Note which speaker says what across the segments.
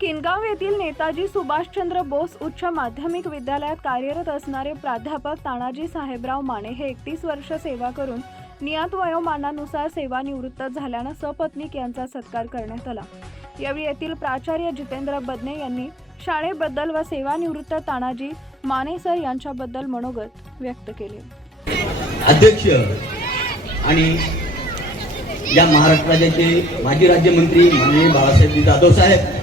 Speaker 1: किनगाव येथील नेताजी सुभाषचंद्र बोस उच्च माध्यमिक विद्यालयात कार्यरत असणारे प्राध्यापक तानाजी साहेबराव माने हे एकतीस वर्ष सेवा करून नियत वयोमानानुसार सेवानिवृत्त झाल्यानं सपत्नीक यांचा सत्कार करण्यात आला. यावेळी येथील प्राचार्य जितेंद्र बदने यांनी शाळेबद्दल व सेवानिवृत्त तानाजी माने सर यांच्याबद्दल मनोगत व्यक्त केले.
Speaker 2: अध्यक्ष आणि या महाराष्ट्र राज्याचे माजी राज्यमंत्री माननीय बाळासाहेब जाधव साहेब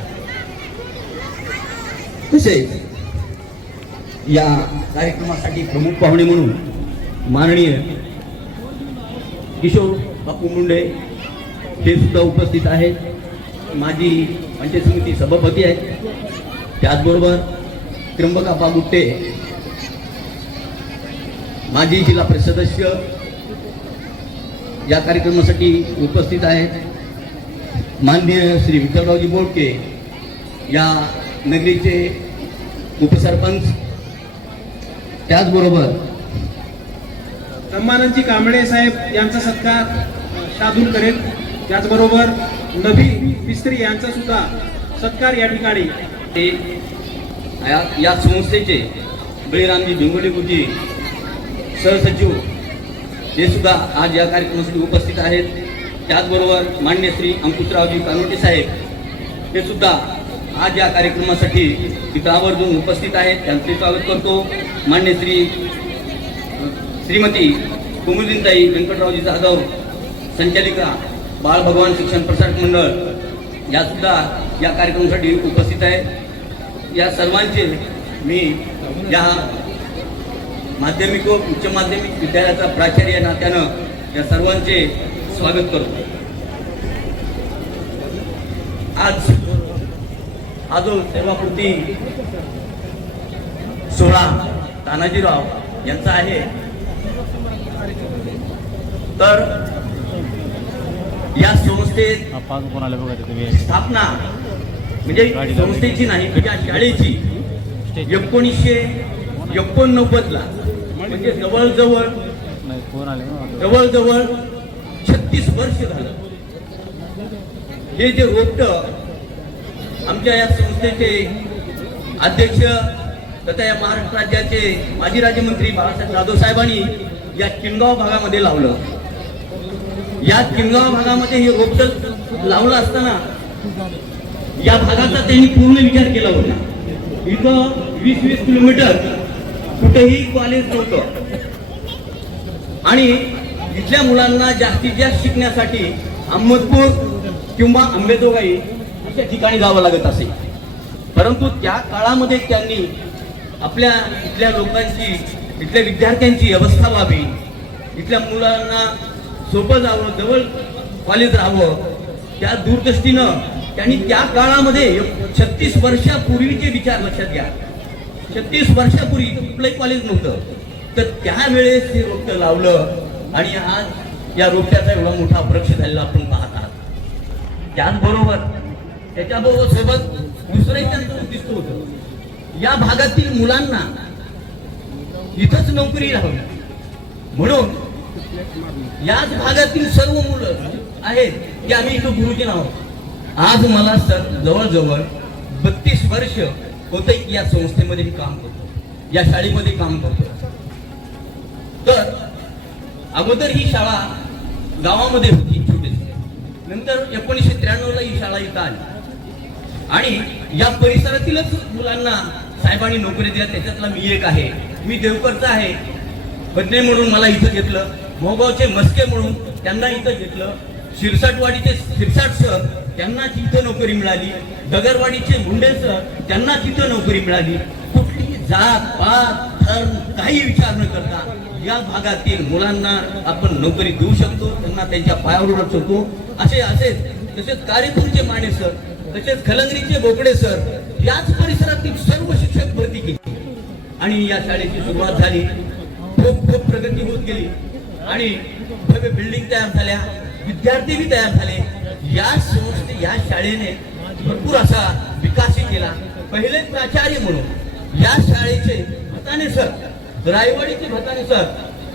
Speaker 2: तसेच या कार्यक्रमासाठी प्रमुख पाहुणे म्हणून माननीय किशोर बापू मुंडे हे सुद्धा उपस्थित आहेत. माजी पंचायत समिती सभापती आहेत. त्याचबरोबर त्र्यंबकाबा गुट्टे माजी जिल्हा परिषद सदस्य या कार्यक्रमासाठी उपस्थित आहेत. माननीय श्री विठ्ठलरावजी बोडके या नगरीचे उपसरपंच. त्याचबरोबर
Speaker 3: ब्रह्मानंदजी कांबळे साहेब यांचा सत्कार साधून करेल. त्याचबरोबर नभी मिस्त्री यांचा सुद्धा सत्कार या ठिकाणी.
Speaker 2: ते या या संस्थेचे बळीरामजी भिंगोले गुरुजी सहसचिव हे सुद्धा आज या कार्यक्रमासाठी उपस्थित आहेत. त्याचबरोबर मान्य श्री अंकुशरावजी कानोटे साहेब हे सुद्धा आज या कार्यक्रमासाठी तिथं आवर्जून उपस्थित आहेत. त्यांचे स्वागत करतो. मान्य श्री श्रीमती कुमुदिनताई व्यंकटरावजी जाधव संचालिका बाळ भगवान शिक्षण प्रसारक मंडळ. यासुद्धा या कार्यक्रमासाठी उपस्थित आहेत या सर्वांचे मी या माध्यमिक व उच्च माध्यमिक विद्यालयाचा प्राचार्य या नात्यानं या सर्वांचे स्वागत करतो. आज जो सेवापूर्ती सोहळा तानाजीराव यांचा आहे. तर या संस्थेत स्थापना म्हणजे संस्थेची नाही तर या शाळेची. एकोणीसशे एकोणनव्वद ला म्हणजे जवळजवळ जवळजवळ छत्तीस वर्ष झालं. हे जे रोपट आमच्या या संस्थेचे अध्यक्ष तथा या महाराष्ट्र राज्याचे माजी राज्यमंत्री बाळासाहेब जाधव साहेबांनी या किनगाव भागामध्ये लावलं. या किनगाव भागामध्ये हे रोपट लावलं असताना या भागाचा त्यांनी पूर्ण विचार केला होता. इथं वीस वीस किलोमीटर कुठेही कॉलेज नव्हतं. आणि इथल्या मुलांना जास्तीत जास्त शिकण्यासाठी अहमदपूर किंवा अंबेजोगाई अशा ठिकाणी जावं लागत असे परंतु त्या काळामध्ये त्यांनी आपल्या इथल्या लोकांची इथल्या विद्यार्थ्यांची अवस्था व्हावी. इथल्या मुलांना सोपं जावं जवळ कॉलेज राहावं. त्या दूरदृष्टीनं त्यांनी त्या काळामध्ये छत्तीस वर्षापूर्वीचे विचार लक्षात घ्या. छत्तीस वर्षापूर्वी कुठलंही कॉलेज नव्हतं. तर त्यावेळेस हे रोपट लावलं आणि आज या रोपट्याचा एवढा मोठा वृक्ष झालेला आपण पाहत आहात. त्याचबरोबर त्याच्याबरोबर सोबत दुसरंही त्यांचं उद्दिष्ट होतं. या भागातील मुलांना इथंच नोकरी लावली म्हणून याच भागातील सर्व मुलं आहेत की आम्ही इथं गुरुजी आहोत. आज मला सर जवळजवळ बत्तीस वर्ष होते या संस्थेमध्ये मी काम करतो. या शाळेमध्ये काम करतो. तर अगोदर ही शाळा गावामध्ये होती छोटीशी. नंतर एकोणीसशे त्र्याण्णव ला ही शाळा इथं आली. आणि या परिसरातीलच मुलांना साहेबांनी नोकरी दिल्या त्याच्यातला मी एक आहे. मी देवकरचा आहे. बदने म्हणून मला इथं घेतलं. मोगावचे मस्के म्हणून त्यांना इथं घेतलं. शिरसाटवाडीचे शिरसाट सर त्यांना इथं नोकरी मिळाली. दगरवाडीचे मुंडे सर त्यांना तिथं नोकरी मिळाली. कुठली जात पात धर्म काही विचार न करता या भागातील मुलांना आपण नोकरी देऊ शकतो त्यांना त्यांच्या पायावर रचवतो असे असेच तसेच कारेपूरचे माने सर तसेच खलंगरीचे बोकडे सर याच परिसरातील सर्व शिक्षक भरती केली. आणि या शाळेची सुरुवात झाली. खूप खूप प्रगती होत गेली. आणि भव्य बिल्डिंग तयार झाल्या. विद्यार्थी बी तयार झाले. या संस्थे या शाळेने भरपूर असा विकासही केला. पहिले प्राचार्य म्हणून. या शाळेचे भताने सर रायवाडीचे भताने सर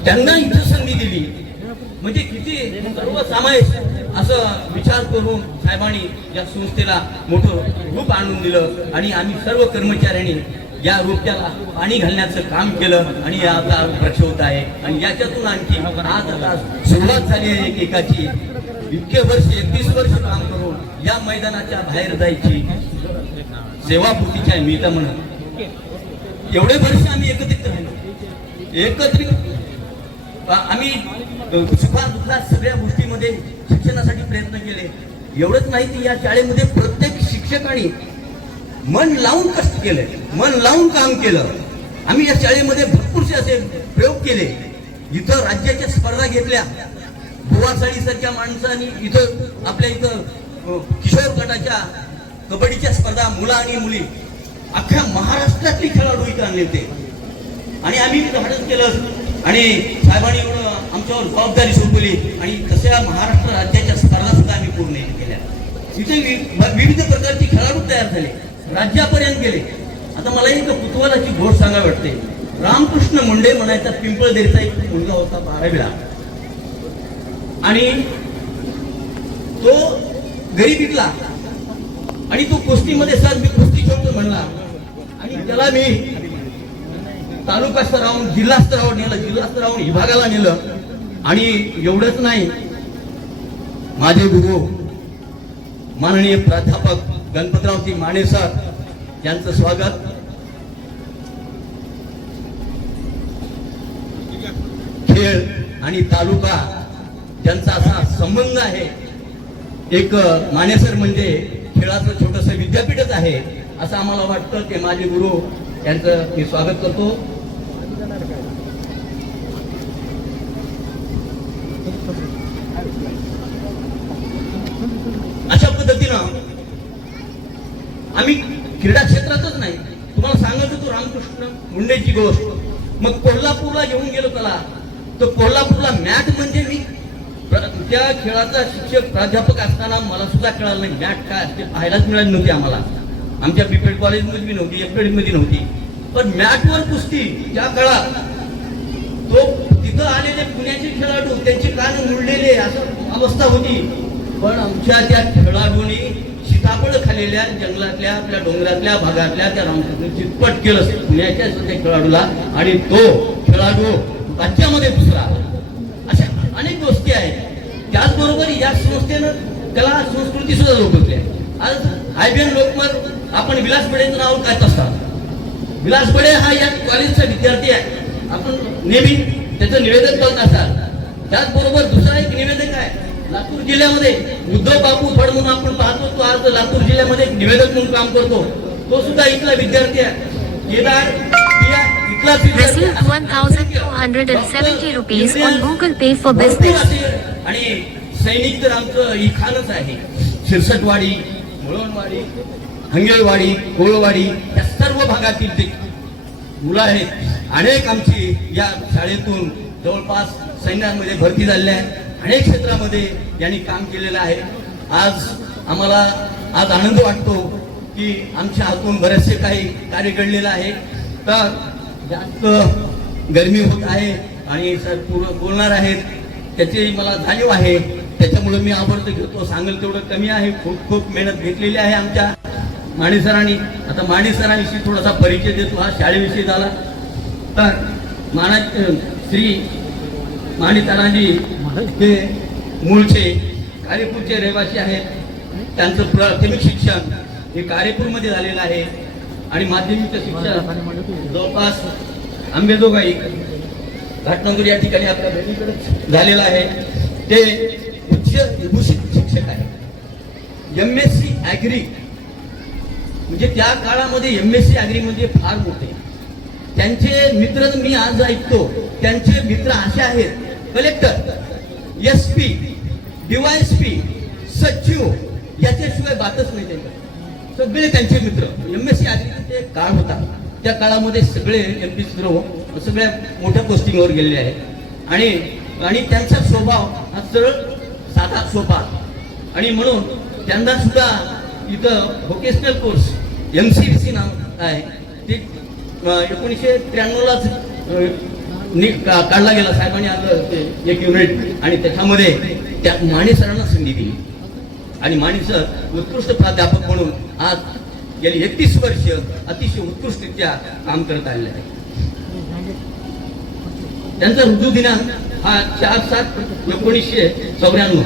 Speaker 2: त्यांना इथं संधी दिली. म्हणजे किती सर्व समावेश असं विचार करून साहेबांनी या संस्थेला मोठं रूप आणून दिलं आणि आम्ही सर्व कर्मचाऱ्यांनी या रोप्याला पाणी घालण्याचं काम केलं आणि आता वृक्ष होत आहे. आणि याच्यातून आणखी आज आता सुरुवात झाली आहे एकेकाची इतके वर्ष एकतीस वर्ष काम करून या मैदानाच्या बाहेर जायची सेवापूर्तीच्या मिळता म्हणून एवढे वर्ष आम्ही एकत्रित राहिलो. एकत्रित आम्ही अ, सुखा सगळ्या गोष्टीमध्ये शिक्षणासाठी प्रयत्न केले. एवढंच नाही की या शाळेमध्ये प्रत्येक शिक्षकाने मन लावून कष्ट केले. मन लावून काम केलं. आम्ही या शाळेमध्ये भरपूरसे असे प्रयोग केले. इथं राज्याच्या स्पर्धा घेतल्या. भुवासाळीसारख्या माणसांनी इथं आपल्या इथं किशोर गटाच्या कबड्डीच्या स्पर्धा मुला आणि मुली अख्ख्या महाराष्ट्रातली खेळाडू इथं आणले होते. आणि आम्ही धाडस केलं. आणि साहेबांनी एवढं आमच्यावर जबाबदारी सोपवली आणि तशा महाराष्ट्र राज्याच्या स्पर्धा सुद्धा आम्ही पूर्ण केल्या. इथे विविध प्रकारचे खेळाडू तयार झाले. राज्यापर्यंत गेले. आता मला एक कुतूहलाची घोष सांगा वाटते. रामकृष्ण मुंडे म्हणायचा पिंपळदेरचा एक मुलगा होता बारावीला. आणि तो घरी विकला. आणि तो कुस्तीमध्ये सर मी कुस्ती खेळतो म्हणला. आणि त्याला मी तालुका स्तरावरून जिल्हा स्तरावर नेलं. जिल्हा स्तरावरून विभागाला नेलं. आणि एवढंच नाही माझे गुरु माननीय प्राध्यापक गणपतरावजी माने सर यांचं स्वागत. खेळ आणि तालुका त्यांचा असा संबंध आहे. एक मानेसर म्हणजे खेळाचं छोटस विद्यापीठच आहे असं आम्हाला वाटतं. ते माझे गुरु यांचं मी स्वागत करतो. अशा पद्धतीनं आम्ही क्रीडा क्षेत्रातच नाही. तुम्हाला सांगत होतो रामकृष्ण मुंडेची गोष्ट. मग कोल्हापूरला घेऊन गेलो त्याला. तर कोल्हापूरला मॅट म्हणजे मी त्या खेळाचा शिक्षक प्राध्यापक असताना मला सुद्धा कळालं नाही. मॅट काय असते पाहायलाच मिळाली नव्हती आम्हाला. आमच्या बीपेड कॉलेजमध्ये बी नव्हती एफएडमध्ये नव्हती. पण मॅटवर कुस्ती त्या काळात तो तिथं आलेले पुण्याचे खेळाडू त्यांची कान मुडलेले असं अवस्था होती. पण आमच्या त्या खेळाडूंनी सीताफळ खाल्लेल्या जंगलातल्या आपल्या डोंगरातल्या भागातल्या त्या रामकृष्ण चितपट केलं पुण्याच्या सध्या खेळाडूला. आणि तो खेळाडू राज्यामध्ये दुसरा. अशा अनेक गोष्टी आहेत. त्याचबरोबर या संस्थेनं कला संस्कृती सुद्धा जोपासली आहे. आज आयबीएन लोकमत आपण विलास बडेचं नाव काय असतात विलास बडे हा या कॉलेजचा विद्यार्थी आहे. आपण नेहमी त्याचं निवेदन करत असाल. त्याचबरोबर दुसरा एक निवेदक आहे लातूर जिल्ह्यामध्ये. उद्धव बापू फड म्हणून आपण पाहतो तो आज लातूर जिल्ह्यामध्ये एक निवेदक म्हणून काम करतो. तो सुद्धा इथला विद्यार्थी आहे. केदार पिया इथलाच विद्यार्थी आहे.
Speaker 4: Received 1270 rupees on Google Pay for
Speaker 2: भरपूर
Speaker 4: business.
Speaker 2: असे आणि सैनिक तर आमचं इखानच आहे. शिरसटवाडी मुळवणवाडी हंगेळवाडी कोळवाडी या सर्व भागातील ते मुलं आहेत. अनेक आमची या शाळेतून जवळपास सैन्यामध्ये भरती झालेली आहे अनेक क्षेत्रामध्ये यांनी काम केलेलं आहे. आज आम्हाला आज आनंद वाटतो की आमच्या हातून बरेचसे काही कार्य घडलेलं आहे. तर जास्त गरमी होत आहे आणि सर पूर्ण बोलणार आहेत. त्याची मला जाणीव आहे. त्याच्यामुळे मी आवडतं घेतो. सांगेल तेवढं कमी आहे. खूप खूप मेहनत घेतलेली आहे आमच्या. माने सरांनी आता माने सरांविषयी थोडासा परिचय देतो हा शाळेविषयी झाला. तर माना श्री माने तानाजी हे मूळचे कारेपूरचे रहिवासी आहेत. त्यांचं प्राथमिक शिक्षण हे कारेपूरमध्ये झालेलं आहे. आणि माध्यमिक शिक्षण जवळपास आंबेजोगाई घाटनगर या ठिकाणी आपल्या बहिणीकडे झालेलं आहे. ते उच्च विभूषित शिक्षक आहे एम एस सी ॲग्री म्हणजे त्या काळामध्ये एम एस सी ॲग्रीमध्ये फार मोठे. त्यांचे मित्र मी आज ऐकतो त्यांचे मित्र असे आहेत. कलेक्टर एस पी डीवायएसपी सचिव याच्याशिवाय बातच नाही त्यांच्या सगळे त्यांचे मित्र. एम एस सी ॲग्रीमध्ये काळ होता. त्या काळामध्ये सगळे एम पी हो, सगळ्या मोठ्या पोस्टिंगवर गेलेले आहेत. आणि आणि त्यांचा स्वभाव हा सरळ साधा सोपा आणि म्हणून त्यांना सुद्धा इथं vocational course M C B C नाव आहे. ते एकोणीसशे त्र्याण्णवलाच अं, नि- का- काढला गेला. साहेबांनी आलं ते एक युनिट आणि त्याच्यामध्ये त्या माने सरांना संधी दिली. आणि माने सर उत्कृष्ट प्राध्यापक म्हणून आज गेली एकतीस वर्ष अतिशय उत्कृष्टरित्या काम करत आलेले आहे त्यांचा ऋतू दिनांक हा चार सात एकोणीसशे चौऱ्याण्णव.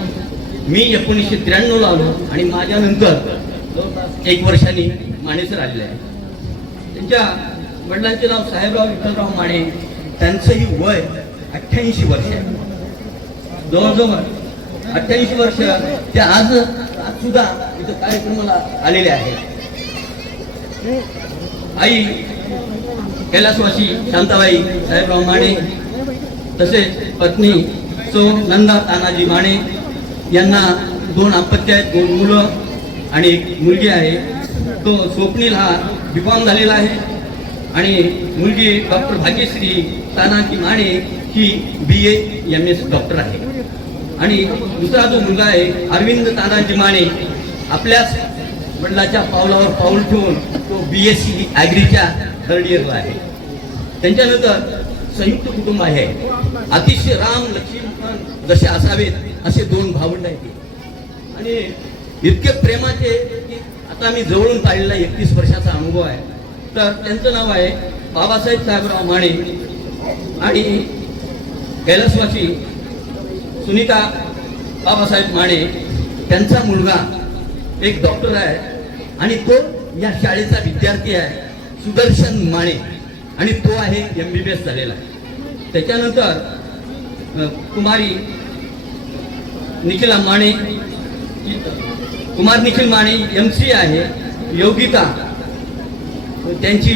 Speaker 2: मी एकोणीसशे त्र्याण्णवला आलो आणि माझ्यानंतर एक वर्षांनी मानेचं राहिले आहे. त्यांच्या वडिलांचे नाव साहेबराव विठ्ठलराव माने त्यांचंही वय अठ्ठ्याऐंशी वर्ष आहे. जवळजवळ अठ्ठ्याऐंशी वर्ष ते आज आज सुद्धा इथं कार्यक्रमाला आलेले आहेत आई कैलासवासी शांताबाई साहेबराव माने तसेच पत्नी सो नंदा तानाजी माने यांना दोन अपत्य आहेत दोन मुलं आणि एक मुलगी आहे. तो स्वप्नील हा बिकॉम झालेला आहे. आणि मुलगी doctor Bhagyashree Tanaji Mane he B A M S doctor आहे. आणि दुसरा जो मुलगा आहे अरविंद तानाजी माने आपल्याच वडिलाच्या पावलावर पाऊल ठेवून तो बी एस सी ॲग्रीच्या थर्ड इयरला आहे. त्यांच्यानंतर संयुक्त कुटुंब आहे. अतिशय राम लक्ष्मण जसे असावेत असे दोन भावंड आहेत. आणि इतके प्रेमाचे आता मी जवळून पाहिलेला एकतीस वर्षाचा अनुभव आहे. तर त्यांचं नाव आहे बाबासाहेब साहेबराव माने आणि कैलासवासी सुनीता बाबासाहेब माने त्यांचा मुलगा एक डॉक्टर आहे आणि तो या शाळेचा विद्यार्थी आहे सुदर्शन माने. आणि तो आहे एम बी बी एस झालेला आहे. त्याच्यानंतर कुमारी निखिला माने कुमार निखिल माने एम सी आहे योगिता. त्यांची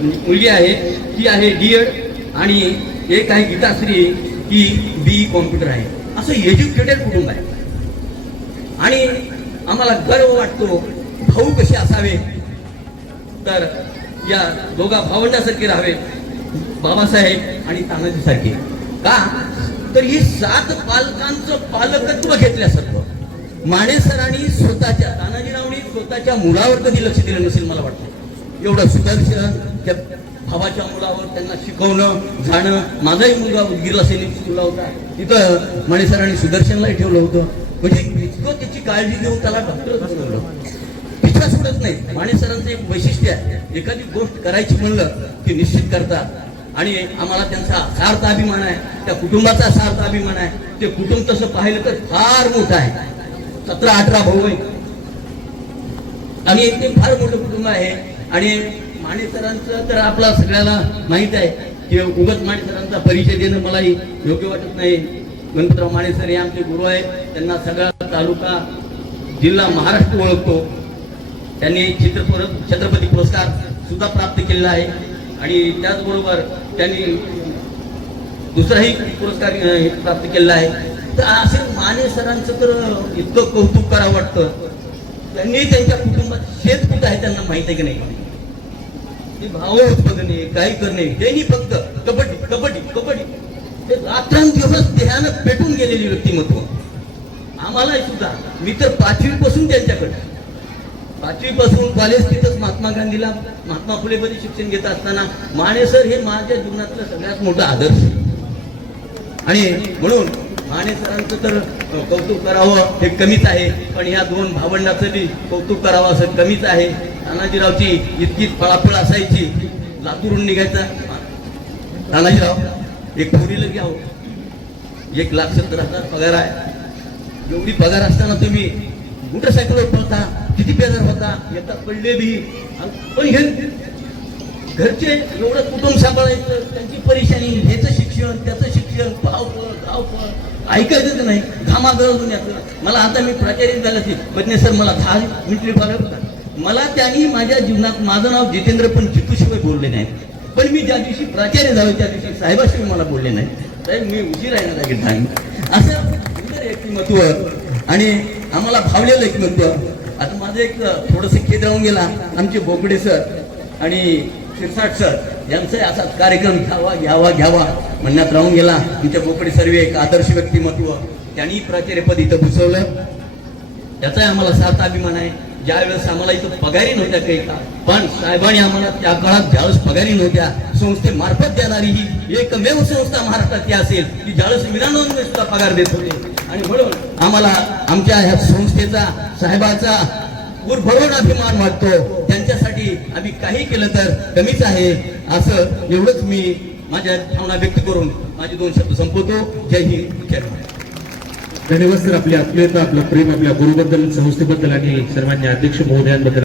Speaker 2: मुलगी आहे ती आहे डी एड आणि एक आहे गीताश्री ही बी कॉम्प्युटर आहे. असं एज्युकेटेड कुटुंब आहे. आणि आम्हाला गर्व वाटतो भाऊ कसे असावे? तर या दोघा भावंडासारखे राहावे बाबासाहेब आणि तानाजीसारखे. का? तर ही सात पालकांचं पालकत्व घेतल्यासारखं. माने सरांनी स्वतःच्या तानाजीरावनी स्वतःच्या मुलावर कधी लक्ष दिलं नसेल मला वाटतं. एवढं सुदर्शन त्या भावाच्या मुलावर त्यांना शिकवणं जाणं. माझाही मुलगा उदगीरला सैनिक स्कूलला होता. तिथं माने सरांनी सुदर्शनलाही ठेवलं होतं. म्हणजे इतकं त्याची काळजी घेऊन त्याला डॉक्टर बनवलं पिछा सोडत नाही. माने सरांचं एक वैशिष्ट्य आहे. एखादी गोष्ट करायची म्हणलं की निश्चित करतात. आणि आम्हाला त्यांचा सार्थ अभिमान आहे. त्या कुटुंबाचा सार्थ अभिमान आहे. ते कुटुंब तसं पाहिलं तर फार मोठं आहे. सतरा अठरा भाऊ आहे आणि ते फार मोठं कुटुंब आहे. आणि माने सरांचं तर आपला सगळ्याला माहीत आहे की उगत माने सरांचा परिचय देणं मलाही योग्य वाटत नाही. गणपतराव माने सर हे आमचे गुरु आहेत. त्यांना सगळा तालुका जिल्हा महाराष्ट्र ओळखतो. त्यांनी चित्रपुर छत्रपती पुरस्कार सुद्धा प्राप्त केलेला आहे. आणि त्याचबरोबर त्यांनी दुसराही पुरस्कार प्राप्त केलेला आहे. तर असे माने सरांचं तर इतकं कौतुक करावं वाटतं. त्यांनी त्यांच्या कुटुंबात शेत कुठं आहे त्यांना माहीत आहे की नाही? ते भाव उत्पादने काही करणे हे नाही फक्त कबड्डी कबड्डी कबड्डी. ते रात्रंदिवस देहानं पेटून गेलेले व्यक्तिमत्व. आम्हाला सुद्धा मी तर पाचवीपासून त्यांच्याकडे. पाचवी पासून कॉलेज तिथंच महात्मा गांधीला महात्मा फुलेमध्ये शिक्षण घेत असताना माने सर हे माझ्या जीवनातलं सगळ्यात मोठं आदर्श. आणि म्हणून माने सरांचं तर कौतुक करावं हे कमीच आहे पण या दोन भावंडाचं बी कौतुक करावं असं कमीच आहे. तानाजीरावची इतकी फळाफळ असायची लातूरून निघायचा. तानाजीराव एक पुरीला घ्यावं हो. एक लाख सत्तर हजार पगार आहे. एवढी पगार असताना तुम्ही मोटरसायकलवर पळता किती बेजार होता येता पडले बी. पण हे घरचे एवढं कुटुंब सांभाळायचं त्यांची परेशानी ह्याचं शिक्षण त्याचं शिक्षण धावपळ धावपळ ऐकायचं नाही घामागळून याचं मला आता मी प्राचार्य झालं की पत्नी सर मला दहा मिनिट पगार होता मला त्यांनी माझ्या जीवनात माझं नाव जितेंद्र पण जितूशिवाय बोलले नाही पण मी ज्या दिवशी प्राचार्य झालो त्या दिवशी साहेबाशिवाय मला बोलले नाही साहेब मी उशीर आहे ना लागेल असं सुंदर व्यक्तिमत्व आणि आम्हाला भावलेलं व्यक्तिमत्व. आता माझं एक थोडंसं खेद राहून गेला. आमचे बोकडे सर आणि शिरसाट सर यांचा असाच कार्यक्रम घ्यावा घ्यावा घ्यावा. म्हणण्यात राहून गेला. आमच्या बोकडे सर्वे एक आदर्श व्यक्तिमत्व. त्यांनी प्राचार्यपद इथं घुसवलं त्याचाही आम्हाला सात अभिमान आहे. ज्या वेळेस आम्हाला इथं पगारी नव्हत्या काही का? पण साहेबांनी आम्हाला त्या काळात ज्यावेळेस पगारी नव्हत्या संस्थेमार्फत देणारी ही एकमेव संस्था महाराष्ट्रात ती असेल की ज्यावेळेस विरांना सुद्धा पगार देत होते. आणि म्हणून आम्हाला आमच्या ह्या संस्थेचा साहेबाचा उर्भवून अभिमान वाटतो. त्यांच्यासाठी आम्ही काही केलं तर कमीच आहे. असं एवढंच मी माझ्या भावना व्यक्त करून माझे दोन शब्द संपवतो. जय हिंद जय
Speaker 5: धन्यवाद सर. आपली आत्मीयता आपलं प्रेम आपल्या गुरुबद्दल संस्थेबद्दल आणि सर्वांनी अध्यक्ष महोदयांबद्दल.